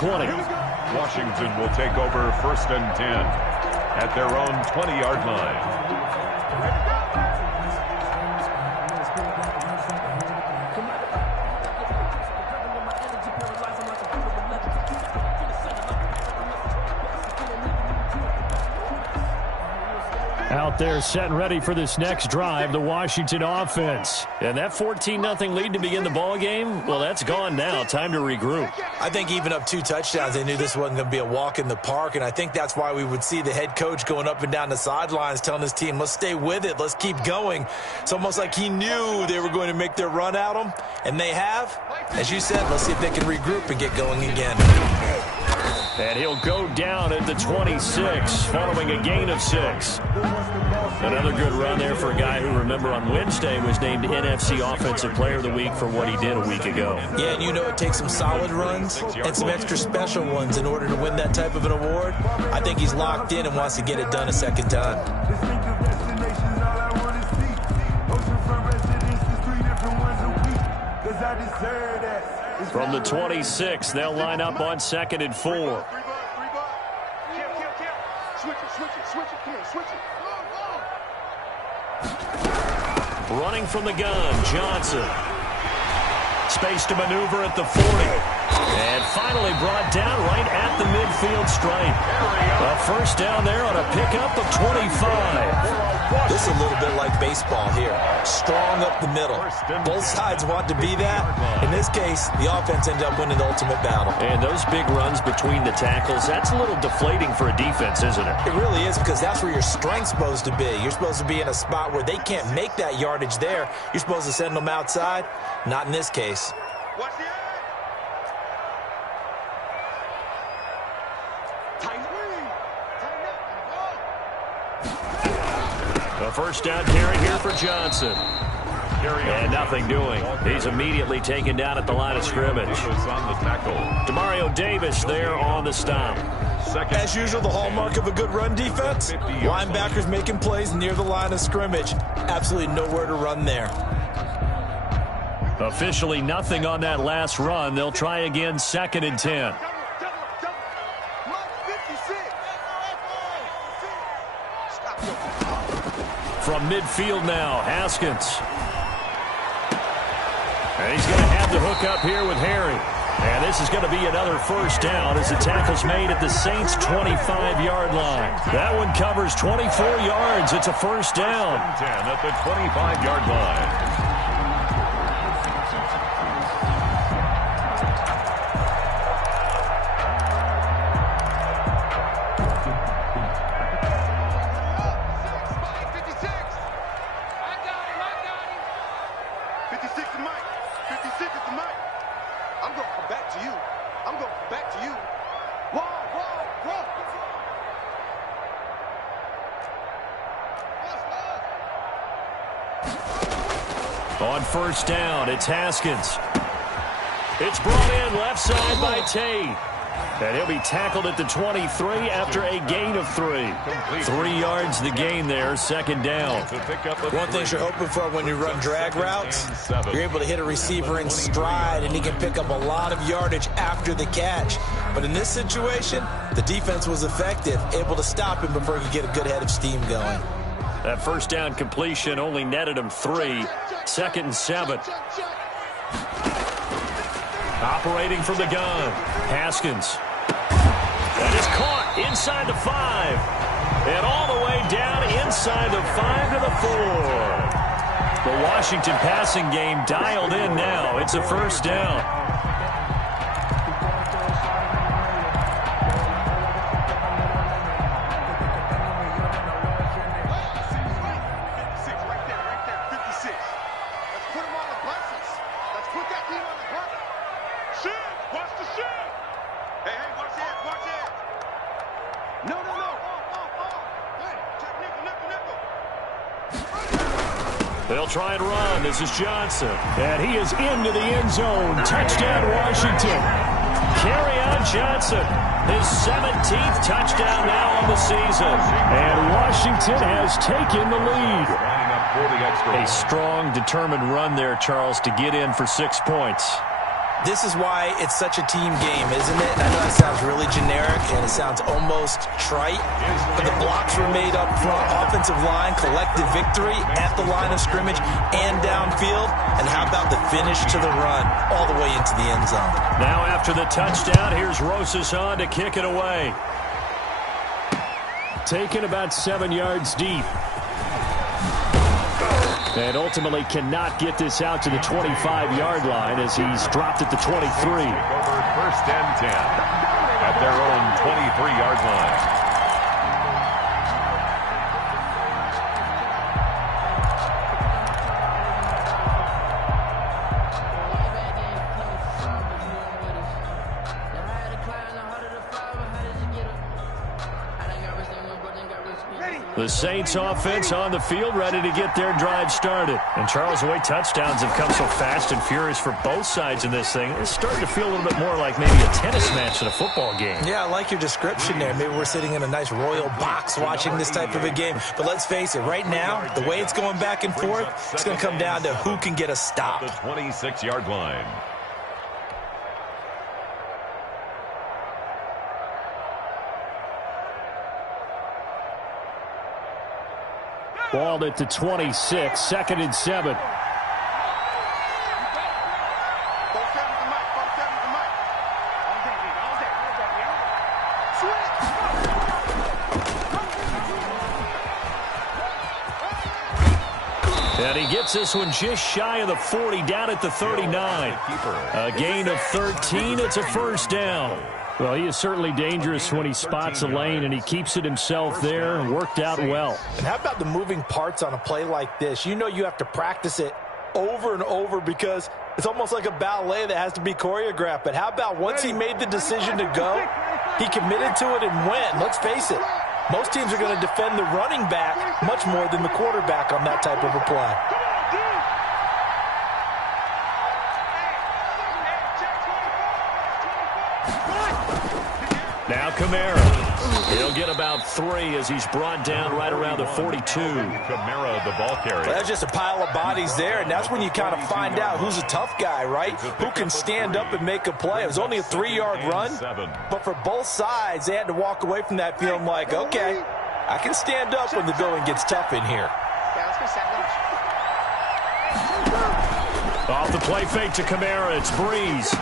20. Washington will take over 1st and 10 at their own 20-yard line. Out there set and ready for this next drive, the Washington offense. And that 14-0 lead to begin the ball game, well, that's gone now. Time to regroup. I think even up 2 touchdowns, they knew this wasn't going to be a walk in the park, and I think that's why we would see the head coach going up and down the sidelines telling his team, let's stay with it, let's keep going. It's almost like he knew they were going to make their run at him, and they have. As you said, let's see if they can regroup and get going again. And he'll go down at the 26, following a gain of 6. Another good run there for a guy who, remember, on Wednesday was named NFC Offensive Player of the Week for what he did a week ago. Yeah, and you know it takes some solid runs and some extra special ones in order to win that type of an award. I think he's locked in and wants to get it done a second time. From the 26, they'll line up on 2nd and 4. Running from the gun, Johnson. Space to maneuver at the 40. And finally brought down right at the midfield stripe. A first down there on a pickup of 25. This is a little bit like baseball here. Strong up the middle. Both sides want to be that. In this case, the offense ended up winning the ultimate battle. And those big runs between the tackles, that's a little deflating for a defense, isn't it? It really is, because that's where your strength's supposed to be. You're supposed to be in a spot where they can't make that yardage there. You're supposed to send them outside. Not in this case. A first down carry here for Johnson. And nothing doing. He's immediately taken down at the line of scrimmage. Demario Davis there on the stop. As usual, the hallmark of a good run defense, linebackers making plays near the line of scrimmage. Absolutely nowhere to run there. Officially nothing on that last run. They'll try again, 2nd and 10. From midfield now, Haskins. And he's going to have the hook up here with Harry. And this is going to be another first down as the tackle's made at the Saints' 25-yard line. That one covers 24 yards. It's a first down. 10 at the 25-yard line. On first down, it's Haskins. It's brought in left side by Tate. And he'll be tackled at the 23 after a gain of 3. 3 yards the gain there, 2nd down. One thing you're hoping for when you run drag routes, you're able to hit a receiver in stride, and he can pick up a lot of yardage after the catch. But in this situation, the defense was effective, able to stop him before he could get a good head of steam going. That first down completion only netted him 3. 2nd and 7. Operating from the gun, Haskins. That is caught inside the 5. And all the way down inside the 5 to the 4. The Washington passing game dialed in now. It's a first down. They'll try and run. This is Johnson. And he is into the end zone. Touchdown, Washington. Kerryon Johnson. His 17th touchdown now on the season. And Washington has taken the lead. A strong, determined run there, Charles, to get in for 6 points. This is why it's such a team game, isn't it? And I know that sounds really generic and it sounds almost trite, but the blocks were made up front, offensive line, collective victory at the line of scrimmage and downfield. And how about the finish to the run all the way into the end zone? Now after the touchdown, here's Rosas on to kick it away. Taken about 7 yards deep. And ultimately cannot get this out to the 25-yard line as he's dropped at the 23. Over 1st and 10 at their own 23-yard line. The Saints offense on the field, ready to get their drive started. And Charles, the way touchdowns have come so fast and furious for both sides in this thing, it's starting to feel a little bit more like maybe a tennis match in a football game. Yeah, I like your description there. Maybe we're sitting in a nice royal box watching this type of a game. But let's face it, right now, the way it's going back and forth, it's going to come down to who can get a stop. The 26-yard line. Ball at the 26, 2nd and 7. And he gets this one just shy of the 40, down at the 39. A gain of 13. It's a first down. Well, he is certainly dangerous when he spots a lane, and he keeps it himself there. Worked out well. And how about the moving parts on a play like this? You know you have to practice it over and over because it's almost like a ballet that has to be choreographed. But how about once he made the decision to go, he committed to it and went. Let's face it, most teams are going to defend the running back much more than the quarterback on that type of a play. Now Kamara. He'll get about 3 as he's brought down right around the 42. Kamara, the ball carrier. Well, that's just a pile of bodies there, and that's when you kind of find out who's a tough guy, right? Who can stand up and make a play. It was only a 3-yard run, but for both sides, they had to walk away from that feeling like, okay, I can stand up when the going gets tough in here. Off the play fake to Kamara, it's Breeze.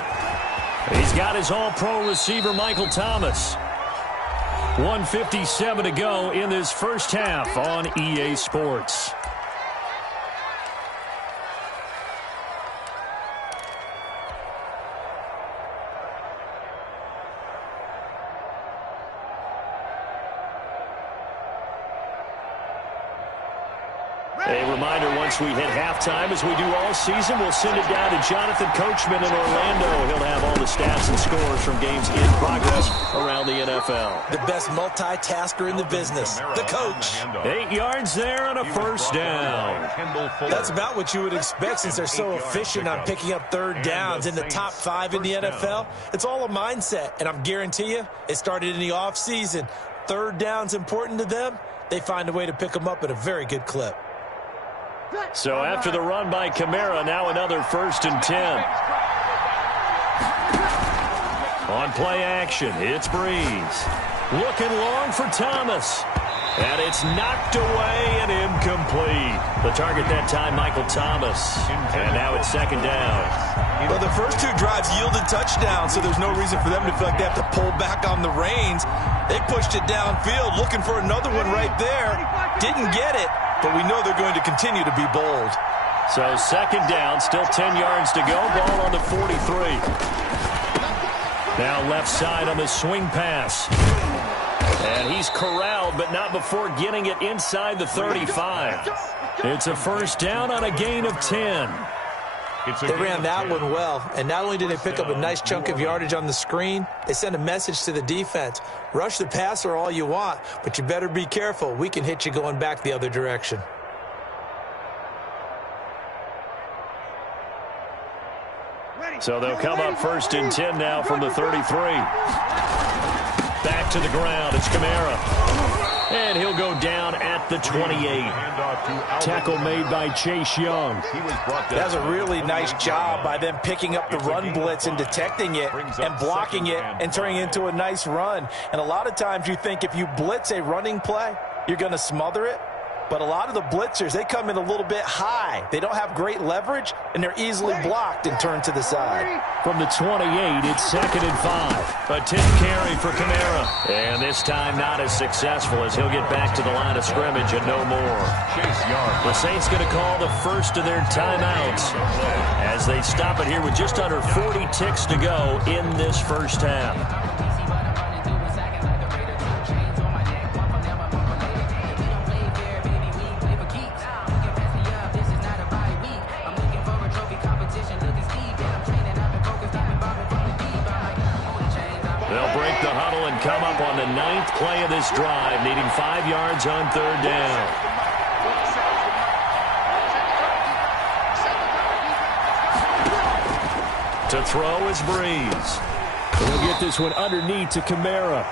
He's got his all-pro receiver, Michael Thomas. 1:57 to go in this first half on EA Sports. A reminder, once we hit halftime, as we do all season, we'll send it down to Jonathan Coachman in Orlando. He'll have all the stats and scores from games in progress around the NFL. The best multitasker in the business, the coach. 8 yards there and a first down. That's about what you would expect since they're so efficient on picking up third downs in the top 5 in the NFL. It's all a mindset, and I'm guarantee you, it started in the offseason. Third down's important to them. They find a way to pick them up at a very good clip. So after the run by Kamara, now another 1st and 10. On play action, it's Breeze. Looking long for Thomas. And it's knocked away and incomplete. The target that time, Michael Thomas. And now it's 2nd down. Well, the first 2 drives yielded touchdowns, so there's no reason for them to feel like they have to pull back on the reins. They pushed it downfield, looking for another one right there. Didn't get it. But we know they're going to continue to be bold. So 2nd down, still 10 yards to go. Ball on the 43. Now left side on the swing pass. And he's corralled, but not before getting it inside the 35. It's a first down on a gain of 10. They ran that one well, and not only did they pick up a nice chunk of yardage on the screen, they sent a message to the defense. Rush the passer all you want, but you better be careful. We can hit you going back the other direction. So they'll come up 1st and 10 now from the 33. Back to the ground, it's Kamara. And he'll go down at at the 28. Tackle made by Chase Young. That's a really nice job by them picking up the run blitz and detecting it and blocking it and turning it into a nice run. And a lot of times you think if you blitz a running play, you're going to smother it. But a lot of the blitzers, they come in a little bit high. They don't have great leverage, and they're easily blocked and turned to the side. From the 28, it's 2nd and 5. A tip carry for Kamara. And this time not as successful as he'll get back to the line of scrimmage and no more. The Saints going to call the first of their timeouts as they stop it here with just under 40 ticks to go in this first half. Come up on the 9th play of this drive, needing 5 yards on 3rd down. To throw is Breeze. He'll get this one underneath to Kamara.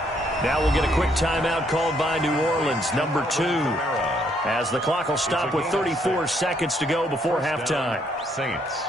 Now we'll get a quick timeout called by New Orleans, number 2, as the clock will stop with 34 seconds to go before halftime. Saints.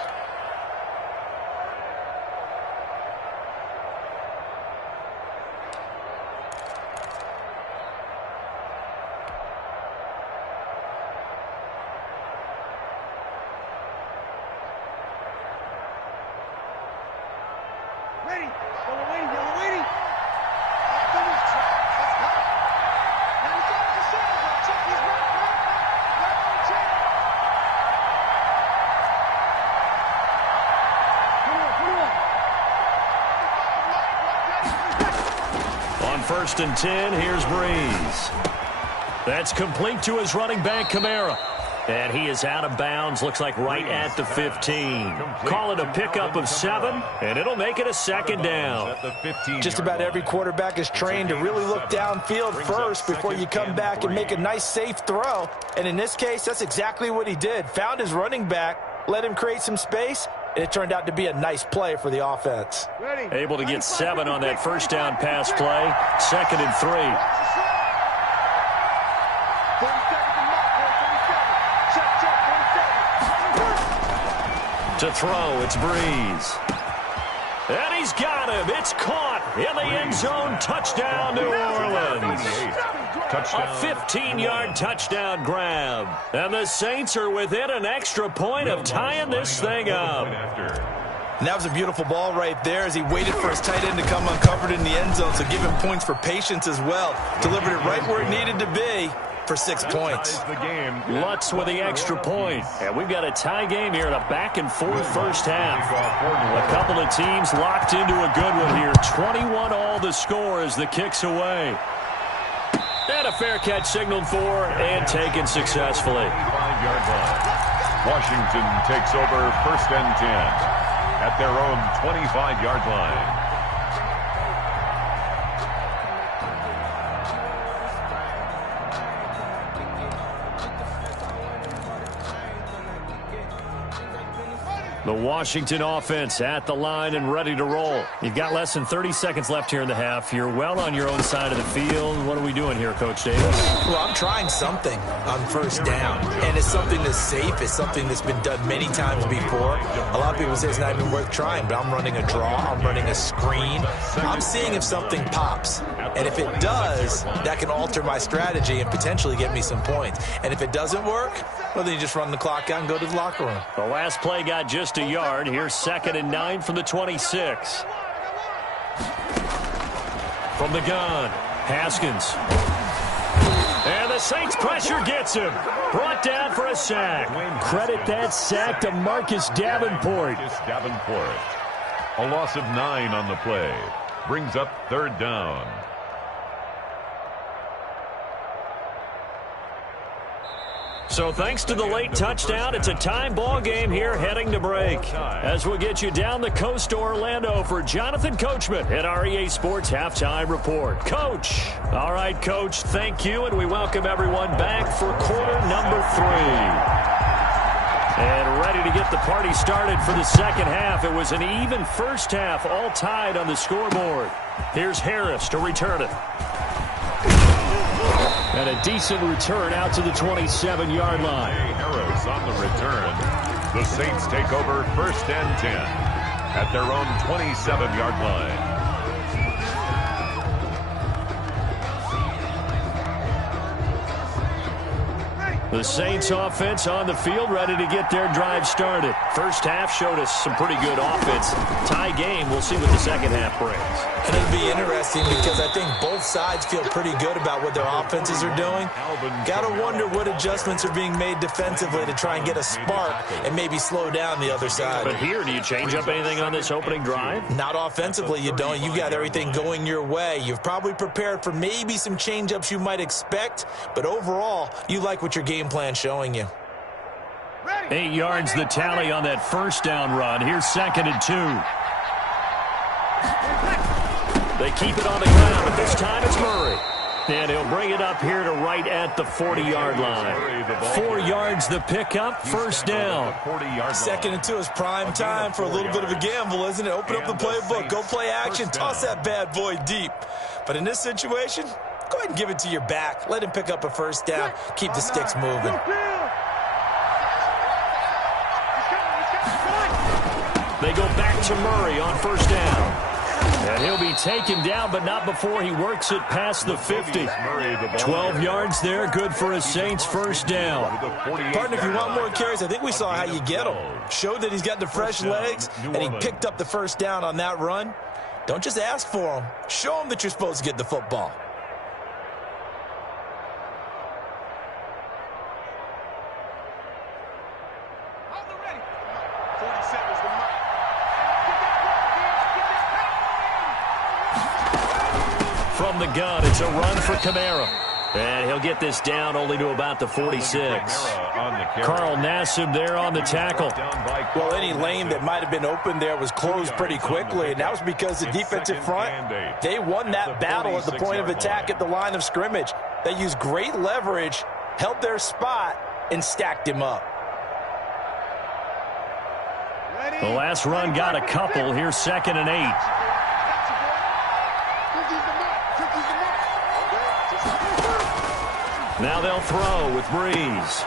First and 10, here's Breeze. That's complete to his running back, Kamara. And he is out of bounds, looks like right at the 15. Call it a pickup of 7, and it'll make it a 2nd down. Just about every quarterback is trained to really look downfield first before you come back and make a nice, safe throw. And in this case, that's exactly what he did. Found his running back, let him create some space, and it turned out to be a nice play for the offense. Able to get 7 on that first down pass play. 2nd and 3. To throw, it's Breeze. And he's got him. It's caught in the end zone. Touchdown, New Orleans. A 15-yard touchdown grab. And the Saints are within an extra point of tying this thing up. And that was a beautiful ball right there as he waited for his tight end to come uncovered in the end zone, so give him points for patience as well. Delivered it right where it needed to be for 6 points. Lutz with the extra point. And we've got a tie game here in a back-and-forth first half. A couple of teams locked into a good one here. 21 all the score as the kick's away. And a fair catch signaled for and taken successfully. Washington takes over 1st and 10 at their own 25-yard line. The Washington offense at the line and ready to roll. You've got less than 30 seconds left here in the half. You're well on your own side of the field. What are we doing here, Coach Davis? Well, I'm trying something on first down, and it's something that's safe. It's something that's been done many times before. A lot of people say it's not even worth trying, but I'm running a draw. I'm running a screen. I'm seeing if something pops, and if it does, that can alter my strategy and potentially get me some points. And if it doesn't work, well, then you just run the clock out and go to the locker room. The last play got just a yard. Here's 2nd and 9 from the 26. From the gun, Haskins. And the Saints pressure gets him. Brought down for a sack. Credit that sack to Marcus Davenport. A loss of 9 on the play. Brings up 3rd down. So thanks to the late touchdown, it's a time ball game here heading to break. As we'll get you down the coast to Orlando for Jonathan Coachman at REA Sports Halftime Report. Coach. All right, Coach, thank you, and we welcome everyone back for quarter number 3. And ready to get the party started for the second half. It was an even first half, all tied on the scoreboard. Here's Harris to return it. And a decent return out to the 27-yard line. Harris on the return. The Saints take over 1st and 10 at their own 27-yard line. The Saints offense on the field, ready to get their drive started. First half showed us some pretty good offense. Tie game, we'll see what the second half brings. And it'll be interesting because I think both sides feel pretty good about what their offenses are doing. Got to wonder what adjustments are being made defensively to try and get a spark and maybe slow down the other side. But here, do you change up anything on this opening drive? Not offensively, you don't. You got everything going your way. You've probably prepared for maybe some change-ups you might expect, but overall, you like what your game plan showing you. 8 yards the tally on that first down run. Here's 2nd and 2. They keep it on the ground, but this time it's Murray. And he'll bring it up here to right at the 40-yard line. 4 yards the pickup, first down. 2nd and 2 is prime time for a little bit of a gamble, isn't it? Open up the playbook, go play action, toss that bad boy deep. But in this situation, go ahead and give it to your back. Let him pick up a first down. Keep the sticks moving. They go back to Murray on first down. And he'll be taken down, but not before he works it past the 50. 12 yards there, good for a Saints first down. Partner, if you want more carries, I think we saw how you get them. Showed that he's got the fresh legs, and he picked up the first down on that run. Don't just ask for them. Show them that you're supposed to get the football. From the gun, it's a run for Kamara. And he'll get this down only to about the 46. Carl Nassib there on the tackle. Well, any lane that might have been open there was closed pretty quickly, and that was because the defensive front, they won that battle at the point of attack at the line of scrimmage. They used great leverage, held their spot, and stacked him up. The last run got a couple. Here's 2nd and 8. Now they'll throw with Breeze.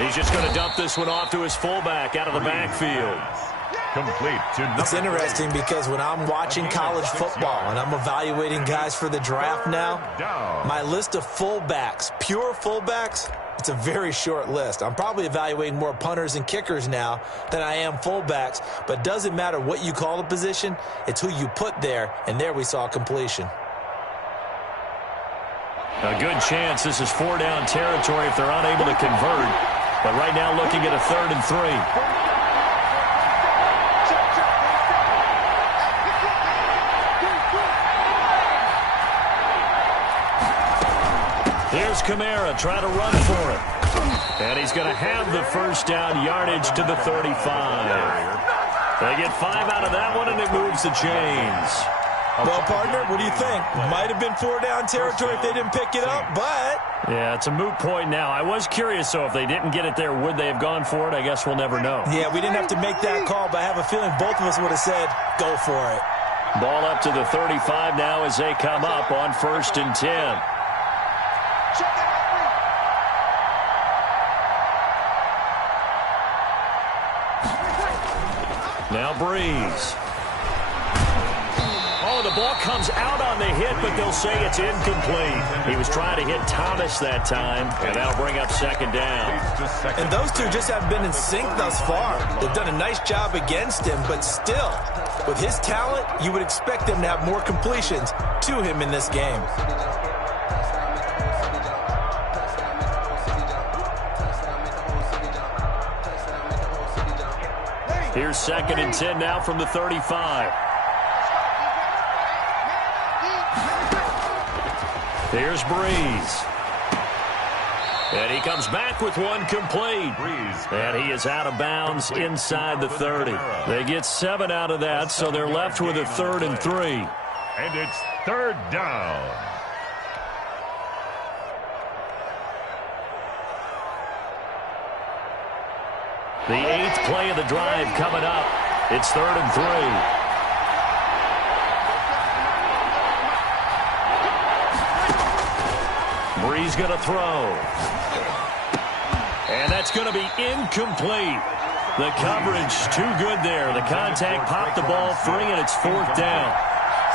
He's just going to dump this one off to his fullback out of the backfield. Complete to It's interesting because when I'm watching college football and I'm evaluating guys for the draft now, my list of fullbacks, pure fullbacks, it's a very short list. I'm probably evaluating more punters and kickers now than I am fullbacks, but it doesn't matter what you call the position, it's who you put there, and there we saw completion. A good chance this is 4-down territory if they're unable to convert. But right now looking at a 3rd and 3. Here's Kamara trying to run for it. And he's going to have the first down, yardage to the 35. They get 5 out of that one, and it moves the chains. Well, partner, what do you think? Might have been 4-down territory if they didn't pick it up, but... Yeah, it's a moot point now. I was curious, though, if they didn't get it there, would they have gone for it? I guess we'll never know. Yeah, we didn't have to make that call, but I have a feeling both of us would have said, go for it. Ball up to the 35 now as they come up on 1st and 10. Now Breeze. Oh, the ball comes out on the hit, but they'll say it's incomplete. He was trying to hit Thomas that time, and that'll bring up 2nd down. And those two just haven't been in sync thus far. They've done a nice job against him, but still, with his talent, you would expect them to have more completions to him in this game. Here's 2nd and 10 now from the 35. Here's Breeze. And he comes back with one complete. And he is out of bounds inside the 30. They get 7 out of that, so they're left with a 3rd and 3. And it's 3rd down. The 8th play of the drive coming up. It's 3rd and 3. Bree's going to throw. And that's going to be incomplete. The coverage too good there. The contact popped the ball free, and it's 4th down.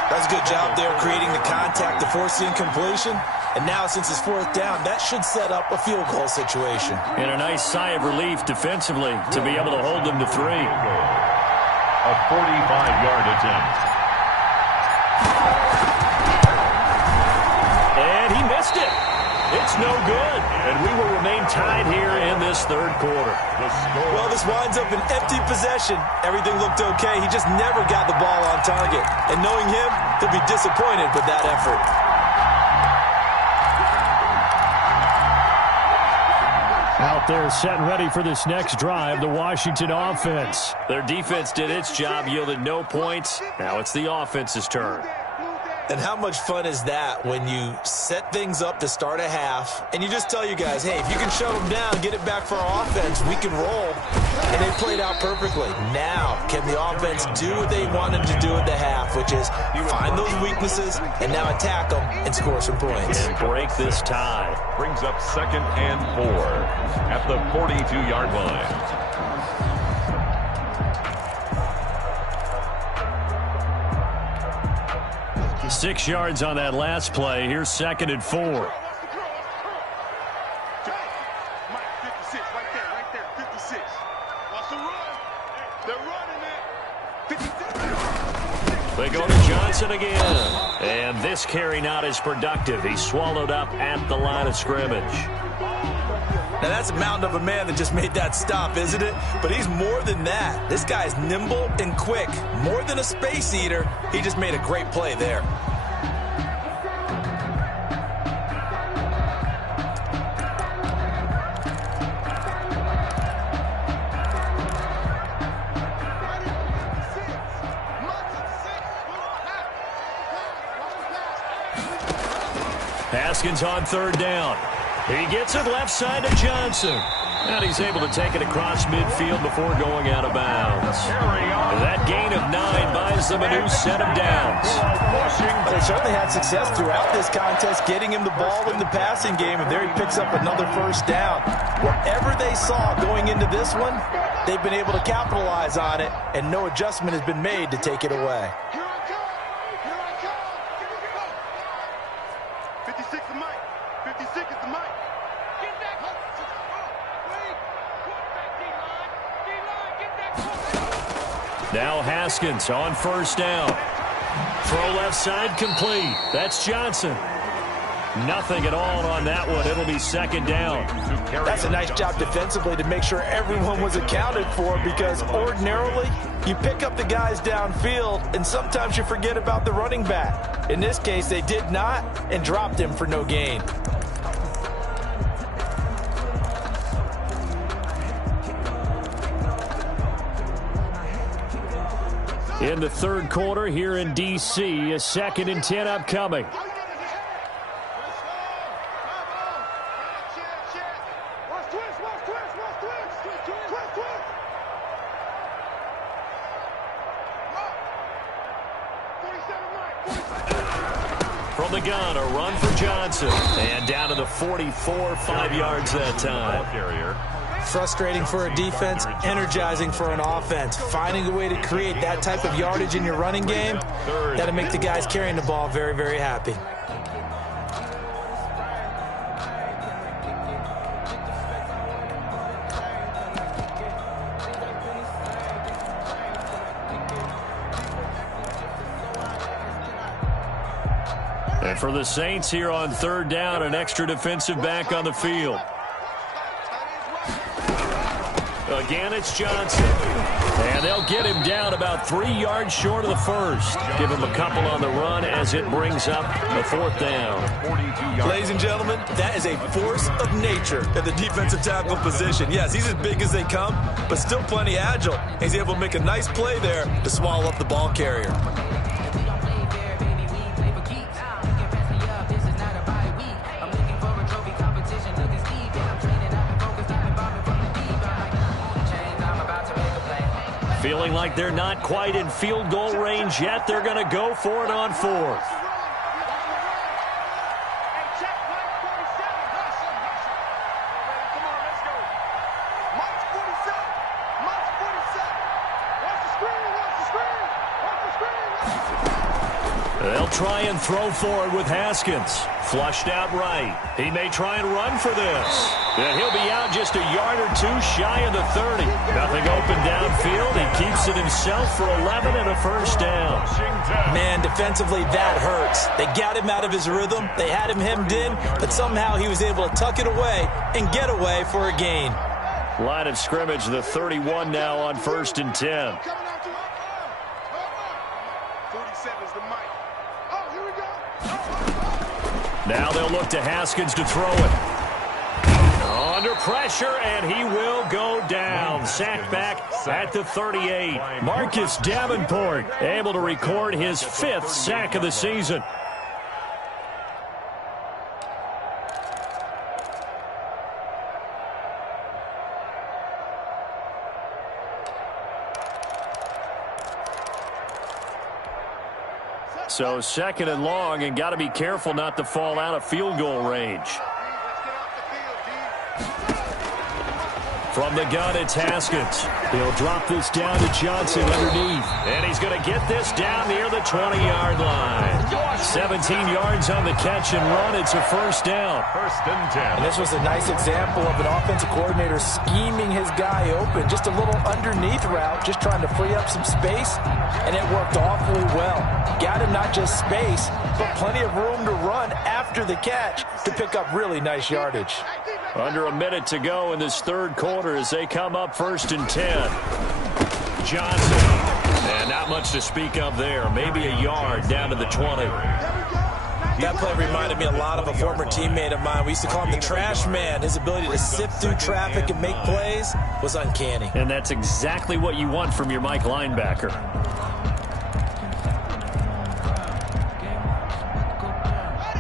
That's a good job there creating the contact to force the incompletion. And now since it's 4th down, that should set up a field goal situation. And a nice sigh of relief defensively to be able to hold them to 3. A 45-yard attempt. And he missed it. It's no good. And we will remain tied here in this 3rd quarter. Well, this winds up an empty possession. Everything looked okay. He just never got the ball on target. And knowing him, he'll be disappointed with that effort. Out there set and ready for this next drive, the Washington offense. Their defense did its job, yielded no points. Now it's the offense's turn. And how much fun is that when you set things up to start a half and you just tell you guys, hey, if you can shut them down, get it back for our offense, we can roll. And they played out perfectly. Now, can the offense do what they wanted to do at the half, which is find those weaknesses and now attack them and score some points. And break this tie. Brings up 2nd and 4 at the 42-yard line. 6 yards on that last play. Here's 2nd and 4. They go to Johnson again. And this carry not as productive. He's swallowed up at the line of scrimmage. Now, that's a mountain of a man that just made that stop, isn't it? But he's more than that. This guy's nimble and quick. More than a space eater. He just made a great play there. Haskins on 3rd down. He gets it left side to Johnson. And he's able to take it across midfield before going out of bounds. That gain of 9 buys them a new set of downs. They certainly had success throughout this contest, getting him the ball in the passing game, and there he picks up another 1st down. Whatever they saw going into this one, they've been able to capitalize on it, and no adjustment has been made to take it away. 56 is Mike. 56 is the Mike. Get that. Now Haskins on 1st down. Throw left side complete. That's Johnson. Nothing at all on that one. It'll be 2nd down. That's a nice job defensively to make sure everyone was accounted for, because ordinarily you pick up the guys downfield and sometimes you forget about the running back. In this case, they did not and dropped him for no gain. In the 3rd quarter here in D.C., a 2nd and 10 upcoming. From the gun, a run for Johnson. And down to the 44, 5 yards that time. Frustrating for a defense, energizing for an offense. Finding a way to create that type of yardage in your running game, that'll make the guys carrying the ball very, very happy. And for the Saints here on 3rd down, an extra defensive back on the field. Again, it's Johnson. And they'll get him down about 3 yards short of the 1st. Give him a couple on the run as it brings up the 4th down. Ladies and gentlemen, that is a force of nature at the defensive tackle position. Yes, he's as big as they come, but still plenty agile. He's able to make a nice play there to swallow up the ball carrier. Feeling like they're not quite in field goal range yet. They're going to go for it on 4th. try and throw for it with Haskins. Flushed out right. He may try and run for this. And he'll be out just a yard or two shy of the 30. Nothing open downfield. He keeps it himself for 11 and a first down. Man, defensively, that hurts. They got him out of his rhythm. They had him hemmed in, but somehow he was able to tuck it away and get away for a gain. Line of scrimmage, the 31 now on 1st and 10. Now they'll look to Haskins to throw it. Under pressure, and he will go down. Sacked back at the 38. Marcus Davenport able to record his 5th sack of the season. So 2nd and long, and got to be careful not to fall out of field goal range. From the gun, it's Haskins. He'll drop this down to Johnson underneath. And he's going to get this down near the 20-yard line. 17 yards on the catch and run. It's a first down. 1st and 10. And this was a nice example of an offensive coordinator scheming his guy open. Just a little underneath route, just trying to free up some space, and it worked awfully well. Got him not just space, but plenty of room to run after the catch to pick up really nice yardage. Under a minute to go in this 3rd quarter as they come up 1st and 10. Johnson. And not much to speak of there. Maybe a yard down to the 20. That play reminded me a lot of a former teammate of mine. We used to call him the trash man. His ability to sift through traffic and make plays was uncanny. And that's exactly what you want from your Mike linebacker.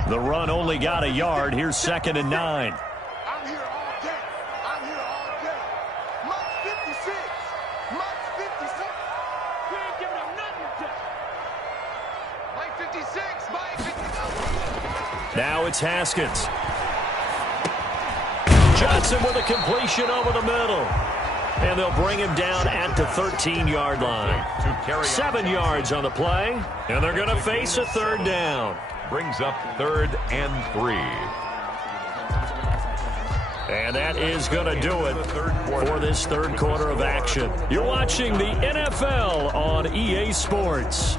The run only got a yard. Here's 2nd and 9. I'm here all day. I'm here all day. Mike 56. Mike 56. We ain't giving him nothing today. Mike 56. Mike 56. Now it's Haskins. Johnson with a completion over the middle. And they'll bring him down at the 13-yard line. 7 yards on the play. And they're going to face a 3rd down. Brings up 3rd and 3. And that is going to do it for this 3rd quarter of action. You're watching the NFL on EA Sports.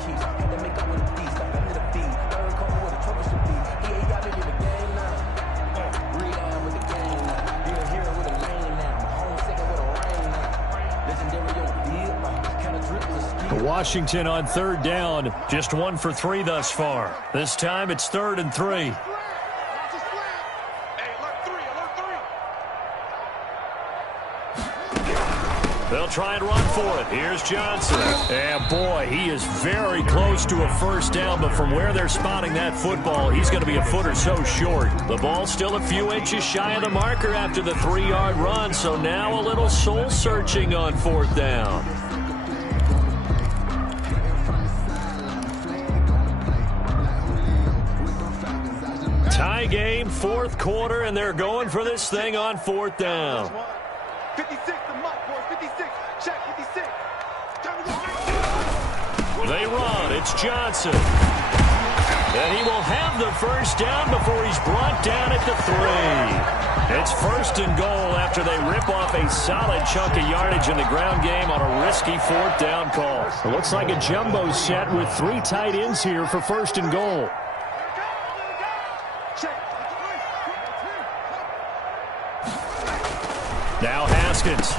Washington on 3rd down, just 1 for 3 thus far. This time it's 3rd and 3. They'll try and run for it. Here's Johnson. And boy, he is very close to a first down, but from where they're spotting that football, he's going to be a foot or so short. The ball's still a few inches shy of the marker after the 3-yard run, so now a little soul-searching on 4th down. Tie game, 4th quarter, and they're going for this thing on 4th down. 56 the mark, boys. 56. Check 56. They run. It's Johnson. And he will have the first down before he's brought down at the 3. It's 1st and goal after they rip off a solid chunk of yardage in the ground game on a risky 4th down call. It looks like a jumbo set with 3 tight ends here for 1st and goal. Now Haskins.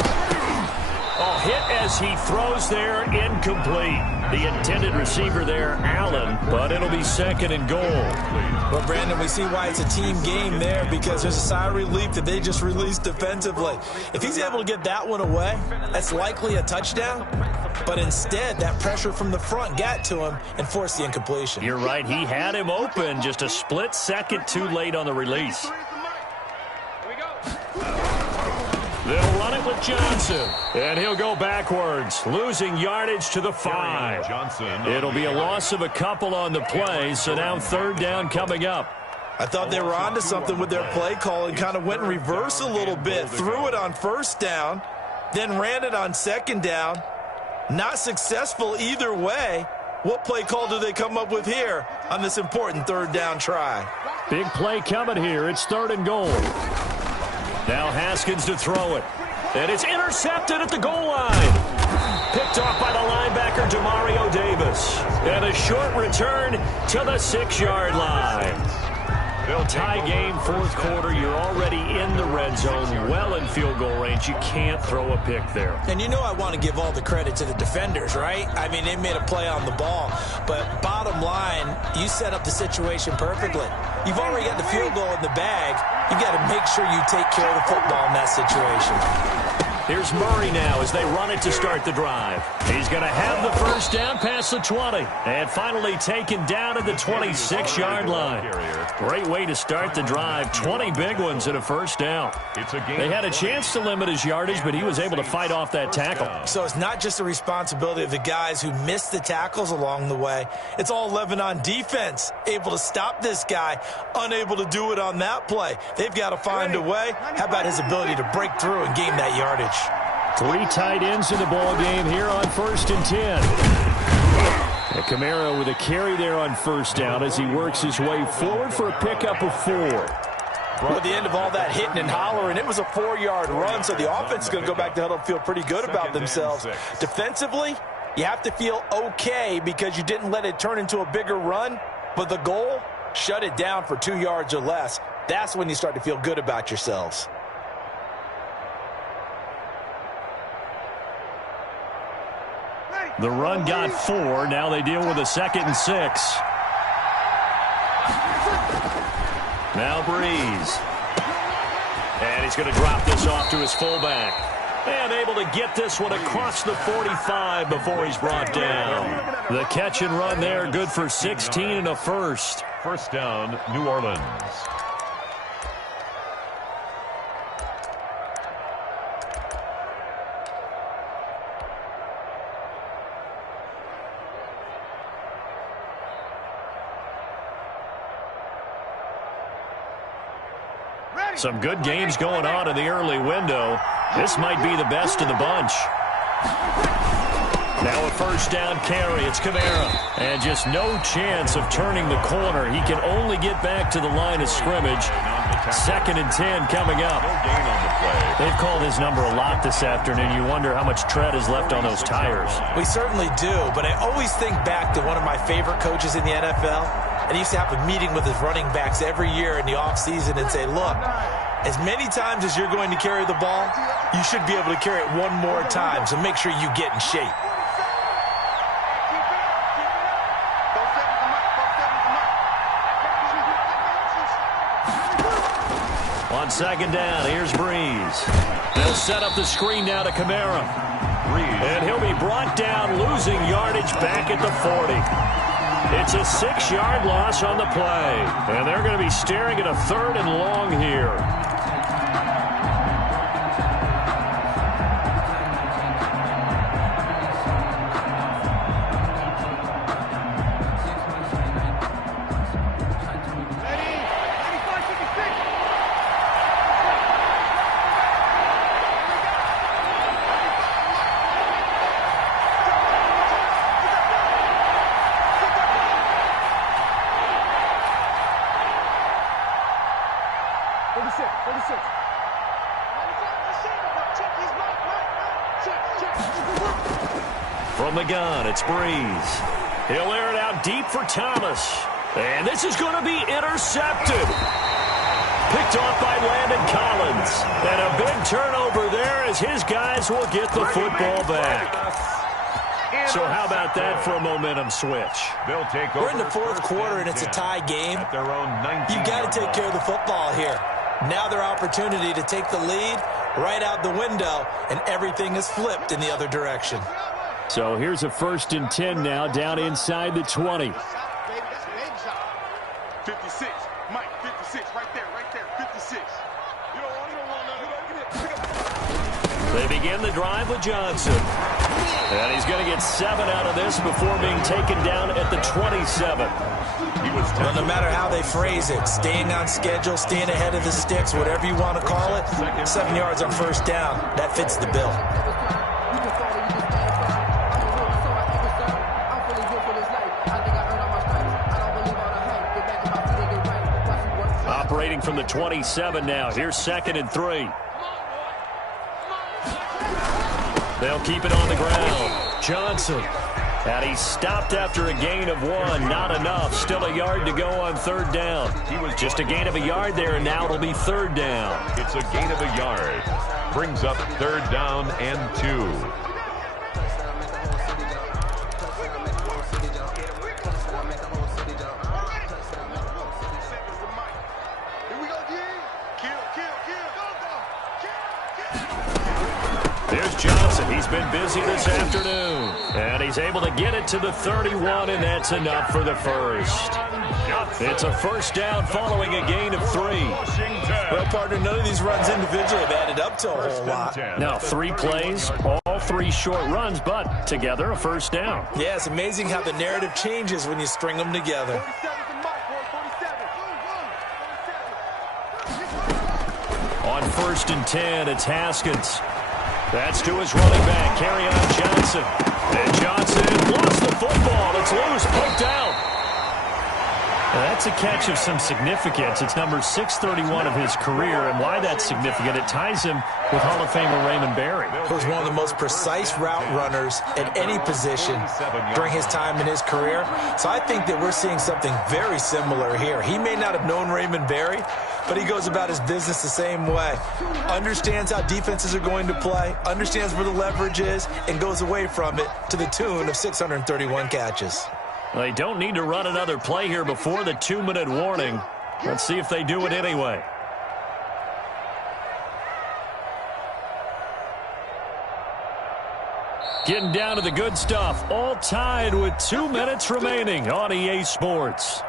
Oh, hit as he throws there, incomplete. The intended receiver there, Allen, but it'll be 2nd and goal. Well, Brandon, we see why it's a team game there, because there's a sigh of relief that they just released defensively. If he's able to get that one away, that's likely a touchdown. But instead, that pressure from the front got to him and forced the incompletion. You're right. He had him open, just a split second too late on the release. They'll run it with Johnson, and he'll go backwards, losing yardage to the 5. It'll be a loss of a couple on the play, so now 3rd down coming up. I thought they were onto something with their play call and kind of went in reverse a little bit. Threw it on 1st down, then ran it on 2nd down. Not successful either way, What play call do they come up with here on this important third down try? Big play coming here. It's 3rd and goal. Now Haskins to throw it. And it's intercepted at the goal line. Picked off by the linebacker, Demario Davis. And a short return to the 6-yard line. Tie game, 4th quarter. You're already in the red zone, well in field goal range. You can't throw a pick there. And you know I want to give all the credit to the defenders, right? I mean, they made a play on the ball. But bottom line, you set up the situation perfectly. You've already got the field goal in the bag. You got to make sure you take care of the football in that situation. Here's Murray now as they run it to start the drive. He's going to have the first down past the 20. And finally taken down at the 26-yard line. Great way to start the drive. 20 big ones and a first down. They had a chance to limit his yardage, but he was able to fight off that tackle. So it's not just the responsibility of the guys who missed the tackles along the way. It's all 11 on defense. Able to stop this guy. Unable to do it on that play. They've got to find a way. How about his ability to break through and gain that yardage? 3 tight ends in the ball game here on 1st and 10. And Kamara with a carry there on first down as he works his way forward for a pickup of 4. Well, at the end of all that hitting and hollering, it was a 4-yard run, so the offense is going to go back to huddle and feel pretty good about themselves. Defensively, you have to feel okay because you didn't let it turn into a bigger run, but the goal, shut it down for 2 yards or less. That's when you start to feel good about yourselves. The run got 4. Now they deal with a 2nd and 6. Now Breeze. And he's going to drop this off to his fullback. And able to get this one across the 45 before he's brought down. The catch and run there, good for 16 and a first. First down, New Orleans. Some good games going on in the early window. This might be the best of the bunch. Now a first down carry. It's Kamara. And just no chance of turning the corner. He can only get back to the line of scrimmage. 2nd and 10 coming up. They've called his number a lot this afternoon. You wonder how much tread is left on those tires. We certainly do, but I always think back to one of my favorite coaches in the NFL. And he used to have a meeting with his running backs every year in the offseason and say, look, as many times as you're going to carry the ball, you should be able to carry it one more time, so make sure you get in shape. On 2nd down, here's Breeze. They'll set up the screen now to Kamara. And he'll be brought down, losing yardage back at the 40. It's a 6-yard loss on the play. And they're going to be staring at a 3rd and long here. From the gun, it's Breeze. He'll air it out deep for Thomas. And this is going to be intercepted. Picked off by Landon Collins. And a big turnover there as his guys will get the football back. So how about that for a momentum switch? We're in the 4th quarter and it's a tie game. You've got to take care of the football here. Now their opportunity to take the lead right out the window, and everything is flipped in the other direction. So here's a 1st and 10 now, down inside the 20. 56, Mike, 56, right there, 56. You don't want They begin the drive with Johnson. And he's going to get 7 out of this before being taken down at the 27. Well, no matter how they phrase it, staying on schedule, staying ahead of the sticks, whatever you want to call it, 7 yards on first down, that fits the bill. operating from the 27 now. Here's 2nd and 3. They'll keep it on the ground. Johnson. And he's stopped after a gain of 1. Not enough. Still a yard to go on 3rd down. He was just a gain of a yard there, and now it'll be 3rd down. It's a gain of a yard. Brings up 3rd down and 2. There's Johnson. He's been busy this afternoon. And he's able to get it to the 31, and that's enough for the first. It's a 1st down following a gain of 3. Well, partner, none of these runs individually have added up to a whole lot. Now, 3 plays, all 3 short runs, but together a 1st down. Yeah, it's amazing how the narrative changes when you string them together. On 1st and 10, it's Haskins. That's to his running back, Kerryon Johnson. And Johnson lost the football. It's loose, poked out. That's a catch of some significance. It's number 631 of his career, and why that's significant, it ties him with Hall of Famer Raymond Berry. He was one of the most precise route runners at any position during his time in his career. So I think that we're seeing something very similar here. He may not have known Raymond Berry, but he goes about his business the same way. Understands how defenses are going to play, understands where the leverage is, and goes away from it to the tune of 631 catches. They don't need to run another play here before the 2-minute warning. Let's see if they do it anyway. Getting down to the good stuff. All tied with 2 minutes remaining on EA Sports.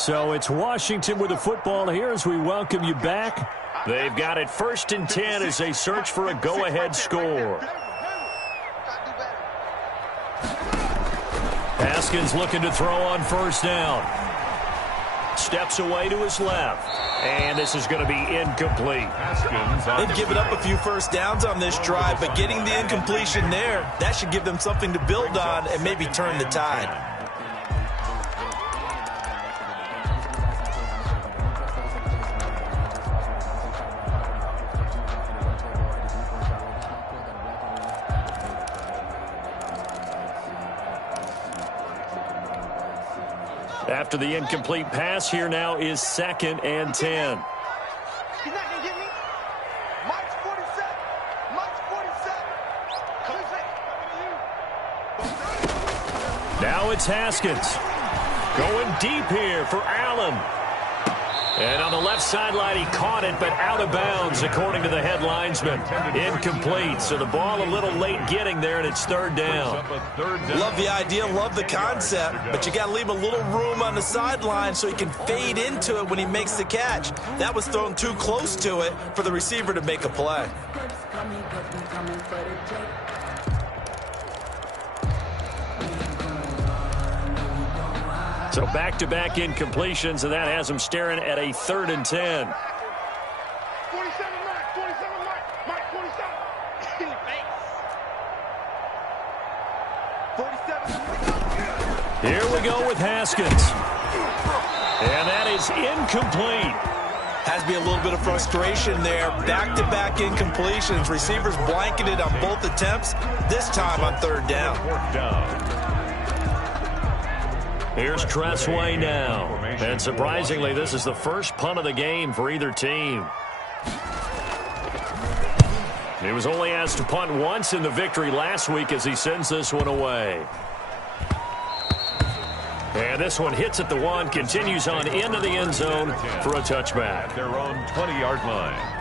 So it's Washington with the football here as we welcome you back. They've got it 1st and 10 as they search for a go-ahead score. Haskins looking to throw on 1st down. Steps away to his left. And this is going to be incomplete. They've given up a few 1st downs on this drive, but getting the incompletion there, that should give them something to build on and maybe turn the tide. After the incomplete pass, here now is 2nd and 10. He's not going to get me. Mike's 47. Mike's 47. Now it's Haskins. Going deep here for Allen. And on the left sideline, he caught it, but out of bounds, according to the head linesman. Incomplete, so the ball a little late getting there, and it's 3rd down. Love the idea, love the concept, but you got to leave a little room on the sideline so he can fade into it when he makes the catch. That was thrown too close to it for the receiver to make a play. So back-to-back incompletions, and that has him staring at a 3rd and 10. 47 Mike, 47 Mike, Mike 47. In the face. 47. Here we go with Haskins. And that is incomplete. Has to be a little bit of frustration there. Back-to-back incompletions. Receivers blanketed on both attempts, this time on 3rd down. Here's Tressway now. And surprisingly, this is the first punt of the game for either team. He was only asked to punt once in the victory last week as he sends this one away. And this one hits at the 1, continues on into the end zone for a touchback. At their own 20-yard line.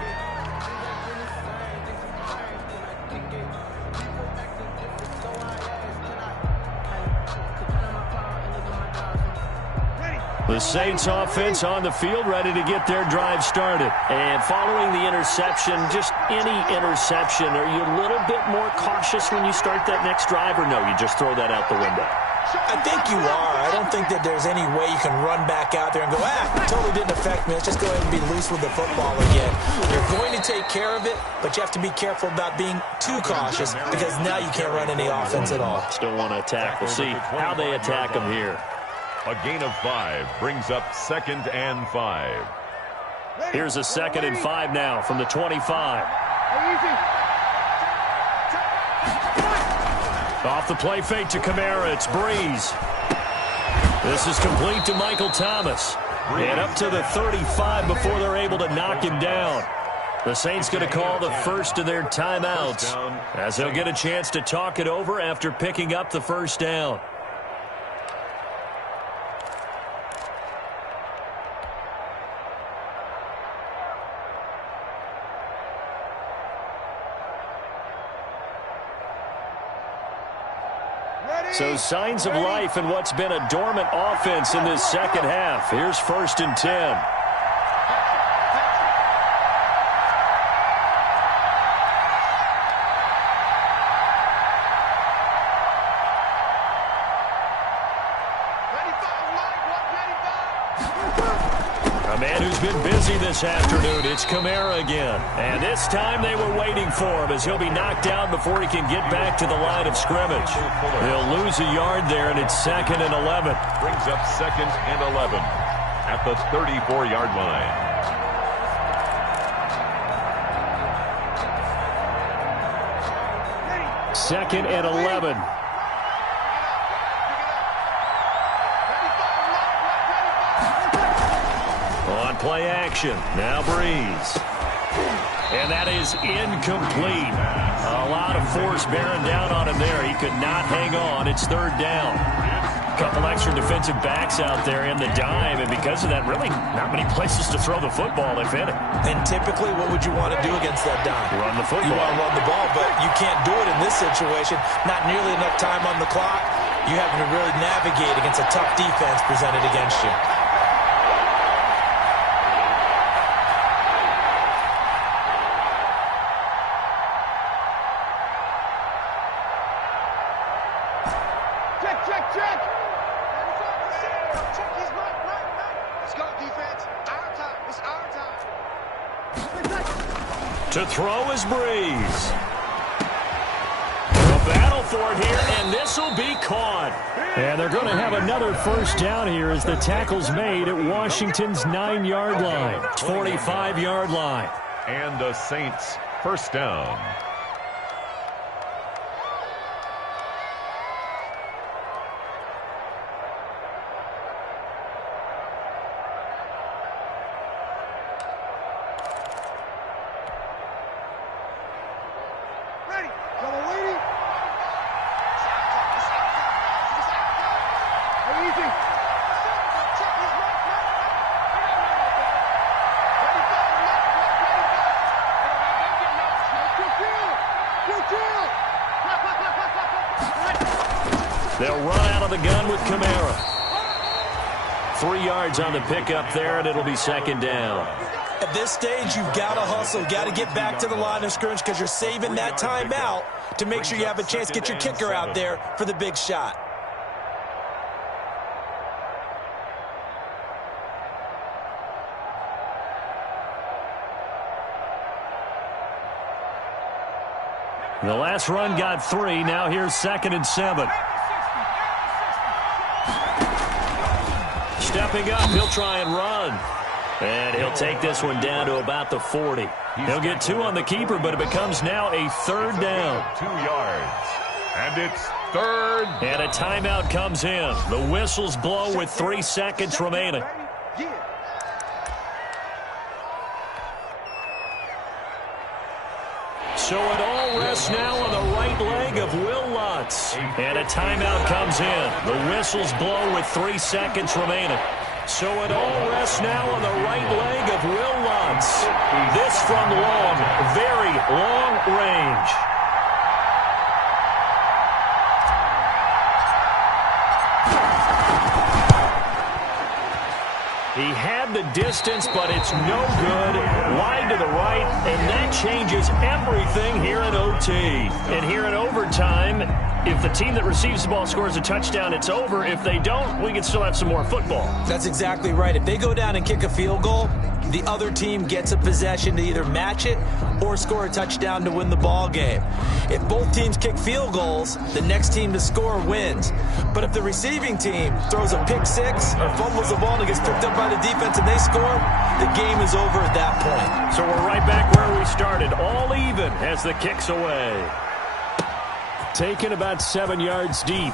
The Saints offense on the field, ready to get their drive started. And following the interception, just any interception, are you a little bit more cautious when you start that next drive, or no, you just throw that out the window? I think you are. I don't think that there's any way you can run back out there and go, totally didn't affect me. Let's just go ahead and be loose with the football again. You're going to take care of it, but you have to be careful about being too cautious because now you can't run any offense at all. Still want to attack. We'll see how they attack them here. A gain of 5 brings up 2nd and 5. Here's a 2nd and 5 now from the 25. Off the play fake to Kamara. It's Breeze. This is complete to Michael Thomas. And up to the 35 before they're able to knock him down. The Saints going to call the first of their timeouts as they'll get a chance to talk it over after picking up the first down. So signs of life in what's been a dormant offense in this second half. Here's 1st and 10. A man who's been busy this afternoon, it's Kamara again. And this time they were waiting for him as he'll be knocked down before he can get back to the line of scrimmage. He'll lose a yard there, and it's 2nd and 11. Brings up 2nd and 11 at the 34-yard line. Second and 11. On play action. Now Breeze. And that is incomplete. A lot of force bearing down on him there. He could not hang on. It's 3rd down. A couple extra defensive backs out there in the dime, and because of that, really not many places to throw the football, if any. And typically, what would you want to do against that dime? Run the football. You want to run the ball, but you can't do it in this situation. Not nearly enough time on the clock. You having to really navigate against a tough defense presented against you. To throw is Breeze. A battle for it here, and this will be caught. And they're going to have another first down here as the tackle's made at Washington's 9-yard line. 45-yard line. And the Saints first down. They'll run out of the gun with Kamara. 3 yards on the pickup there, and it'll be 2nd down. At this stage, you've got to hustle. Got to get back to the line of scrimmage because you're saving that timeout to make sure you have a chance to get your kicker out there for the big shot. The last run got 3. Now here's 2nd and 7. Stepping up, he'll try and run. And he'll take this one down to about the 40. He'll get 2 on the keeper, but it becomes now a 3rd down. 2 yards. And it's 3rd. And a timeout comes in. The whistles blow with 3 seconds remaining. So it all rests now on the right leg of Will Lutz. And a timeout comes in. The whistles blow with 3 seconds remaining. So it all rests now on the right leg of Will Lutz. This from long, very long range. He had the distance, but it's no good. Wide to the right, and that changes everything here in OT. And here in overtime, if the team that receives the ball scores a touchdown, it's over. If they don't, we can still have some more football. That's exactly right. If they go down and kick a field goal, the other team gets a possession to either match it or score a touchdown to win the ball game. If both teams kick field goals, the next team to score wins. But if the receiving team throws a pick six or fumbles the ball and it gets picked up by the defense and they score, the game is over at that point. So we're right back where we started, all even as the kick's away. Taken about 7 yards deep.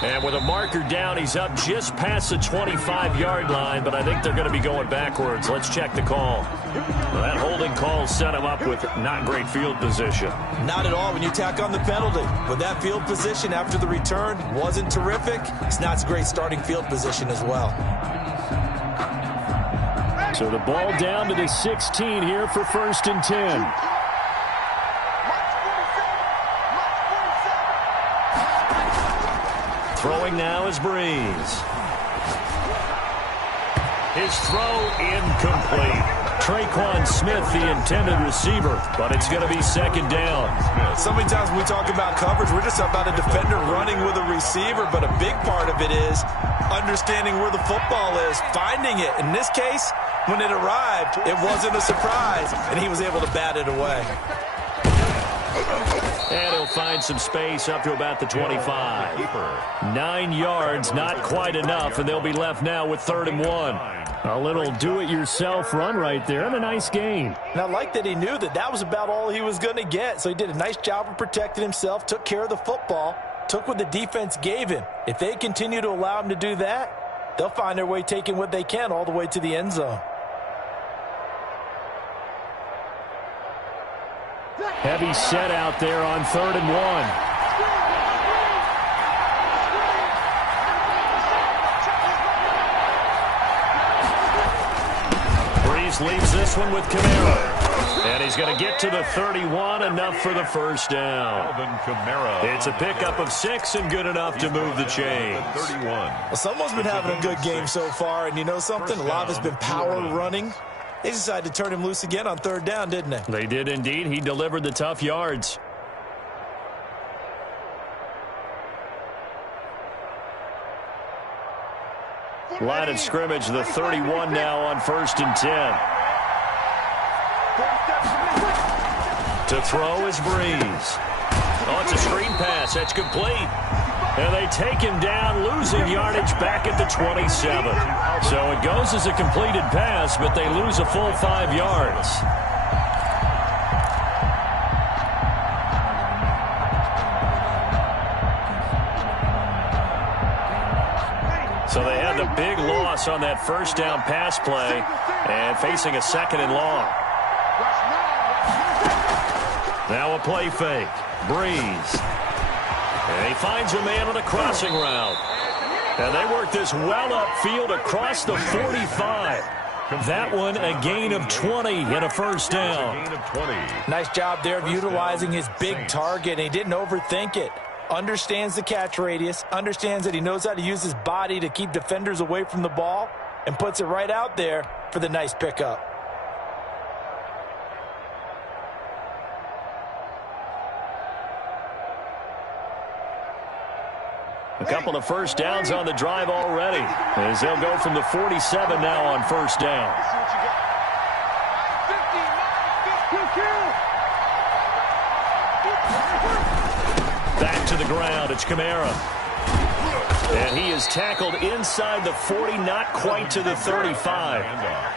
And with a marker down, he's up just past the 25-yard line, but I think they're going to be going backwards. Let's check the call. Well, that holding call set him up with not great field position. Not at all when you tack on the penalty. But that field position after the return wasn't terrific. It's not great starting field position as well. So the ball down to the 16 here for 1st and 10. Throwing now is Breeze. His throw incomplete. Traquan Smith, the intended receiver, but it's going to be 2nd down. So many times when we talk about coverage, we're just about a defender running with a receiver, but a big part of it is understanding where the football is, finding it. In this case, when it arrived, it wasn't a surprise, and he was able to bat it away. And he'll find some space up to about the 25. 9 yards, not quite enough, and they'll be left now with 3rd and 1. A little do-it-yourself run right there, and a nice gain. And I like that he knew that that was about all he was going to get, so he did a nice job of protecting himself, took care of the football, took what the defense gave him. If they continue to allow him to do that, they'll find their way taking what they can all the way to the end zone. Heavy set out there on 3rd and 1. Breeze leaves this one with Kamara. And he's going to get to the 31, enough for the 1st down. It's a pickup of 6 and good enough to move the chains. Well, someone's been having a good game so far, and you know something? A lot of it's been power running. They decided to turn him loose again on 3rd down, didn't they? They did indeed. He delivered the tough yards. Line of scrimmage, the 31 now on 1st and 10. To throw is Breeze. Oh, it's a screen pass. That's complete. And they take him down, losing yardage back at the 27. So it goes as a completed pass, but they lose a full 5 yards. So they had the big loss on that 1st down pass play and facing a 2nd and long. Now a play fake. Breeze. And he finds a man on a crossing route. And they work this well upfield across the 45. That one a gain of 20 and a 1st down. Nice job there of utilizing his big target. And he didn't overthink it. Understands the catch radius. Understands that he knows how to use his body to keep defenders away from the ball. And puts it right out there for the nice pickup. A couple of 1st downs on the drive already, as they'll go from the 47 now on 1st down. Back to the ground, it's Kamara. And he is tackled inside the 40, not quite to the 35.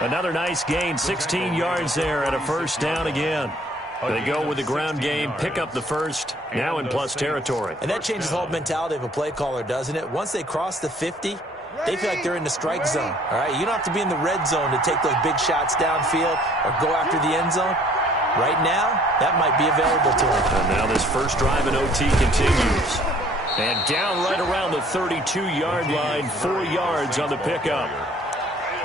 Another nice gain, 16 yards there and a 1st down again. They go with the ground game, pick up the 1st, now in plus territory. And that changes the whole mentality of a play caller, doesn't it? Once they cross the 50, they feel like they're in the strike zone. All right, you don't have to be in the red zone to take those big shots downfield or go after the end zone. Right now, that might be available to them. And now this 1st drive in OT continues. And down right around the 32-yard line, 4 yards on the pickup.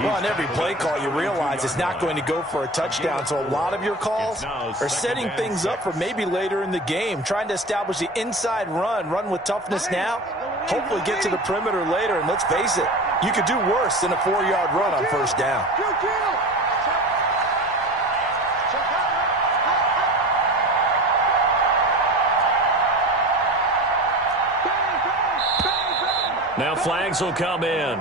Well, on every play call, you realize it's not going to go for a touchdown. So a lot of your calls are setting things up for maybe later in the game, trying to establish the inside run with toughness now, hopefully get to the perimeter later. And let's face it, You could do worse than a 4-yard run on first down. Now flags will come in.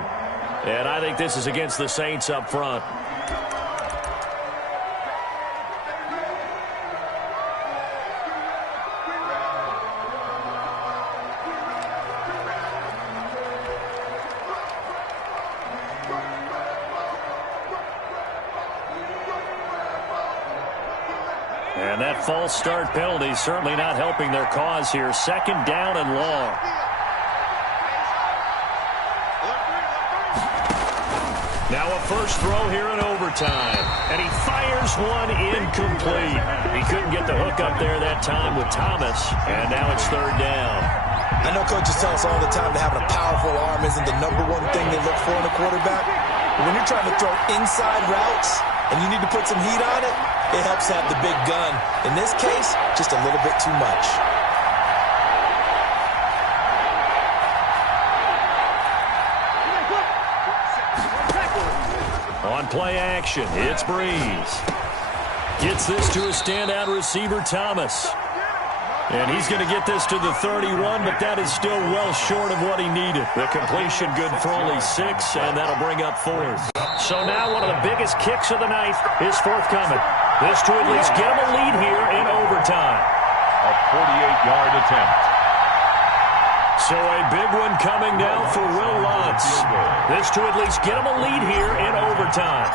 And I think this is against the Saints up front. And that false start penalty certainly not helping their cause here. Second down and long. Now a first throw here in overtime. And he fires one incomplete. He couldn't get the hook up there that time with Thomas. And now it's third down. I know coaches tell us all the time that having a powerful arm isn't the #1 thing they look for in a quarterback. But when you're trying to throw inside routes and you need to put some heat on it, it helps have the big gun. In this case, just a little bit too much. On play action, it's Breeze. Gets this to a standout receiver, Thomas. And he's going to get this to the 31, but that is still well short of what he needed. The completion good for only 6, and that'll bring up 4th. So now one of the biggest kicks of the night is forthcoming. This to at least get him a lead here in overtime. A 48-yard attempt. So a big one coming now for Will Lutz. This to at least get him a lead here in overtime.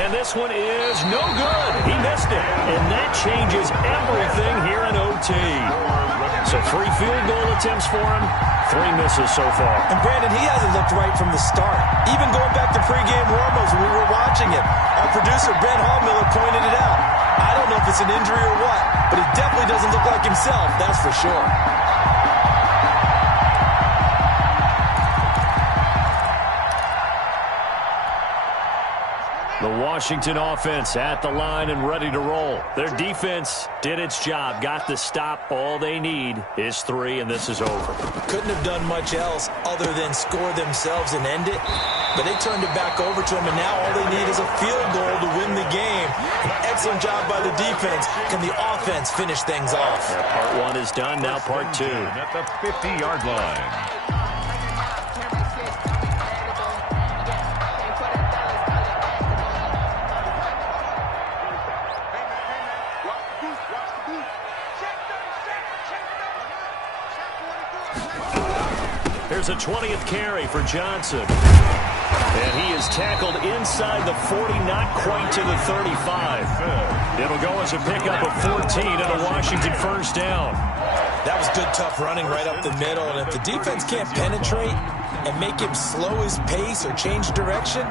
And this one is no good. He missed it. And that changes everything here in OT. So 3 field goal attempts for him, 3 misses so far. And Brandon, he hasn't looked right from the start. Even going back to pregame warm-ups when we were watching him, our producer Ben Hallmiller pointed it out. I don't know if it's an injury or what, but he definitely doesn't look like himself, that's for sure. The Washington offense at the line and ready to roll. Their defense did its job, got the stop. All they need is 3, and this is over. Couldn't have done much else other than score themselves and end it. But they turned it back over to him, and now all they need is a field goal to win the game. An excellent job by the defense. Can the offense finish things off? Yeah, part 1 is done, now part 2. At the 50-yard line. Here's a 20th carry for Johnson. And he is tackled inside the 40, not quite to the 35. It'll go as a pickup of 14 and a Washington first down. That was good, tough running right up the middle. And if the defense can't penetrate and make him slow his pace or change direction,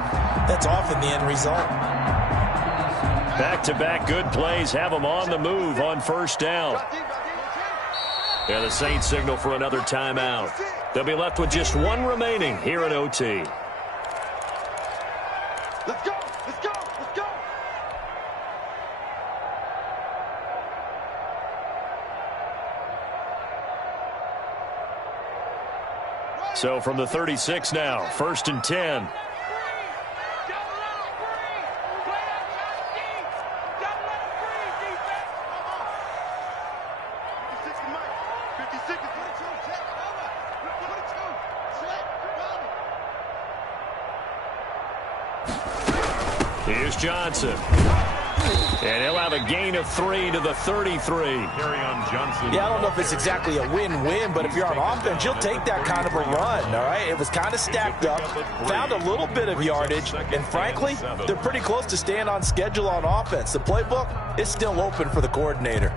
that's often the end result. Back-to-back good plays have them on the move on first down. Yeah, the Saints signal for another timeout. They'll be left with just 1 remaining here in OT. Let's go! Let's go! Let's go! So from the 36 now, 1st and 10. Here's Johnson. And he'll have a gain of 3 to the 33. Carry on Johnson. Yeah, I don't know if it's exactly a win-win, but if you're on offense, you'll take that kind of a run, all right? It was kind of stacked up, found a little bit of yardage, and frankly, they're pretty close to staying on schedule on offense. The playbook is still open for the coordinator.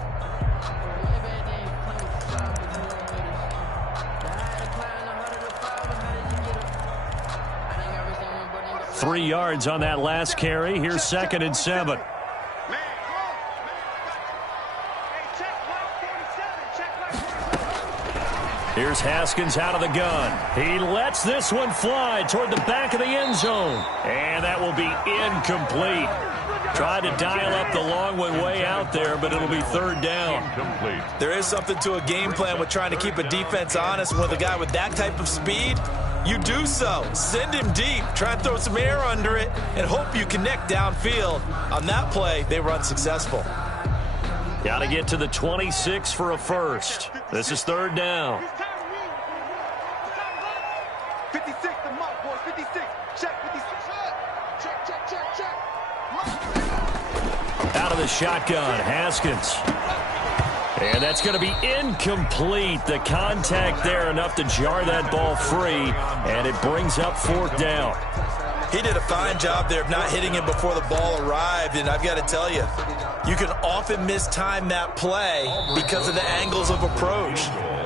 Three yards on that last carry. Here's 2nd and 7. Here's Haskins out of the gun. He lets this one fly toward the back of the end zone. And that will be incomplete. Tried to dial up the long one way out there, but it'll be third down. Incomplete. There is something to a game plan with trying to keep a defense honest. With a guy with that type of speed, you do so. Send him deep. Try and throw some air under it and hope you connect downfield. On that play, they were unsuccessful. Got to get to the 26 for a first. This is third down. 56, the mark, boys. 56. Check, 56. Check. Out of the shotgun, Haskins. And that's going to be incomplete. The contact there enough to jar that ball free, and it brings up fourth down. He did a fine job there of not hitting him before the ball arrived, and I've got to tell you, you can often mistime that play because of the angles of approach.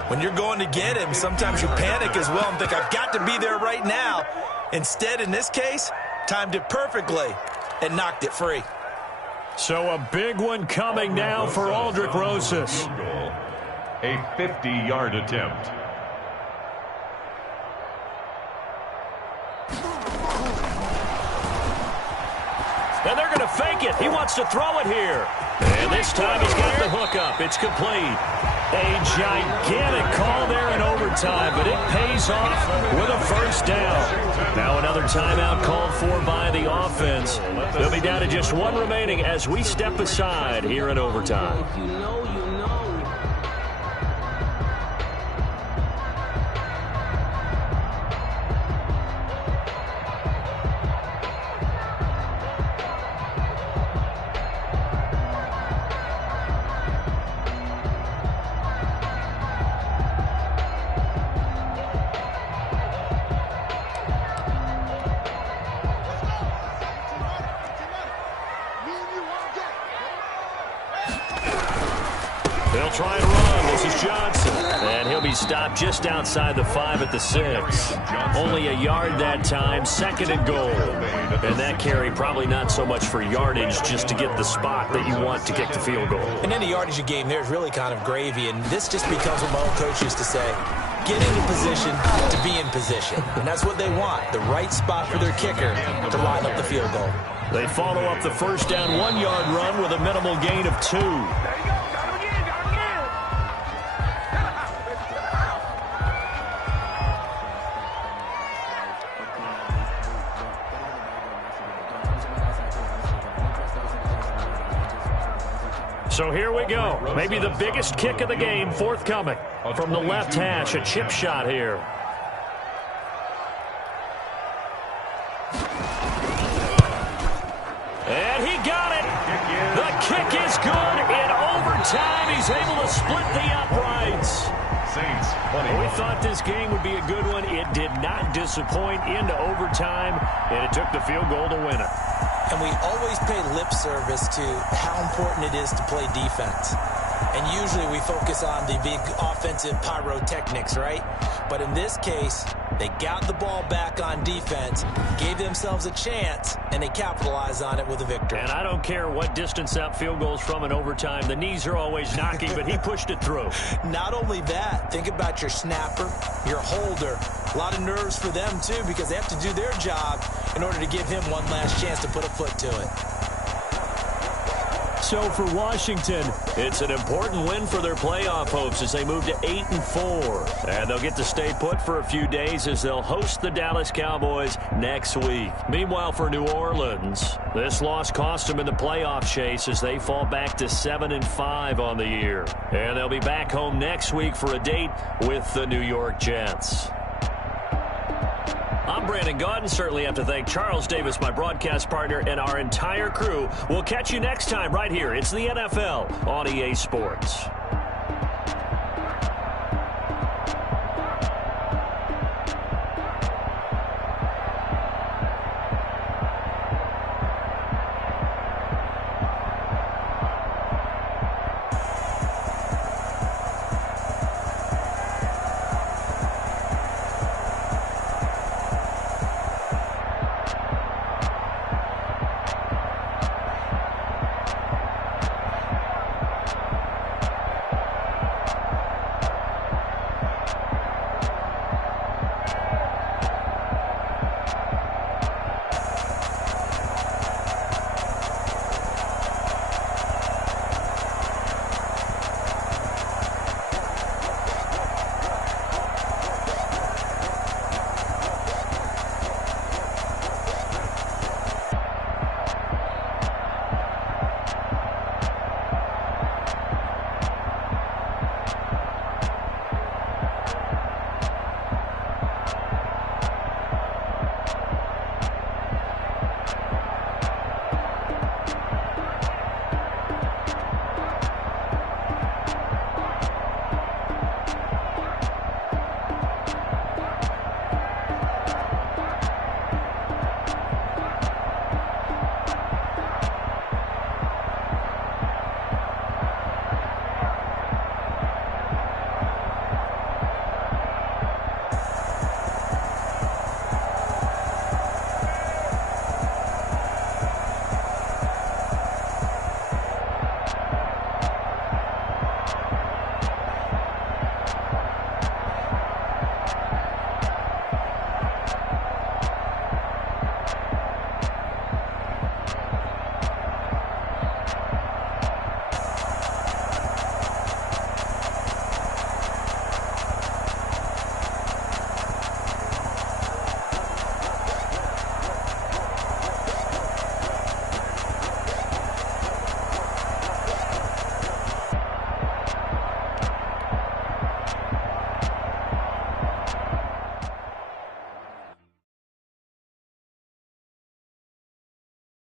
When you're going to get him, sometimes you panic as well and think, I've got to be there right now. Instead, in this case, timed it perfectly and knocked it free. So a big one coming now for Aldrick Rosas. A 50-yard attempt. And they're going to fake it. He wants to throw it here. And this time he's got the hook up. It's complete. A gigantic call there in overtime, but it pays off with a first down. Now another timeout called for by the offense. They'll be down to just one remaining as we step aside here in overtime. They'll try and run. This is Johnson. And he'll be stopped just outside the 5 at the 6. Only a yard that time, second and goal. And that carry probably not so much for yardage, just to get the spot that you want to kick the field goal. In any yardage game, there's really kind of gravy, and this just becomes what my old coach used to say. Get into position to be in position. And that's what they want, the right spot for their kicker to line up the field goal. They follow up the first down 1-yard run with a minimal gain of 2. So here we go. Maybe the biggest kick of the game forthcoming. From the left hash, a chip shot here. And he got it. The kick is good. In overtime, he's able to split the uprights. Saints, We thought this game would be a good one. It did not disappoint into overtime, and it took the field goal to win it. And we always pay lip service to how important it is to play defense. And usually we focus on the big offensive pyrotechnics, right? But in this case, they got the ball back on defense, gave themselves a chance, and they capitalized on it with a victory. And I don't care what distance that field goal's from in overtime. The knees are always knocking, but he pushed it through. Not only that, think about your snapper, your holder. A lot of nerves for them, too, because they have to do their job in order to give him one last chance to put a foot to it. So for Washington, it's an important win for their playoff hopes as they move to 8-4. And they'll get to stay put for a few days as they'll host the Dallas Cowboys next week. Meanwhile, for New Orleans, this loss cost them in the playoff chase as they fall back to 7-5 on the year. And they'll be back home next week for a date with the New York Jets. I'm Brandon Gaudin. Certainly have to thank Charles Davis, my broadcast partner, and our entire crew. We'll catch you next time right here. It's the NFL on EA Sports.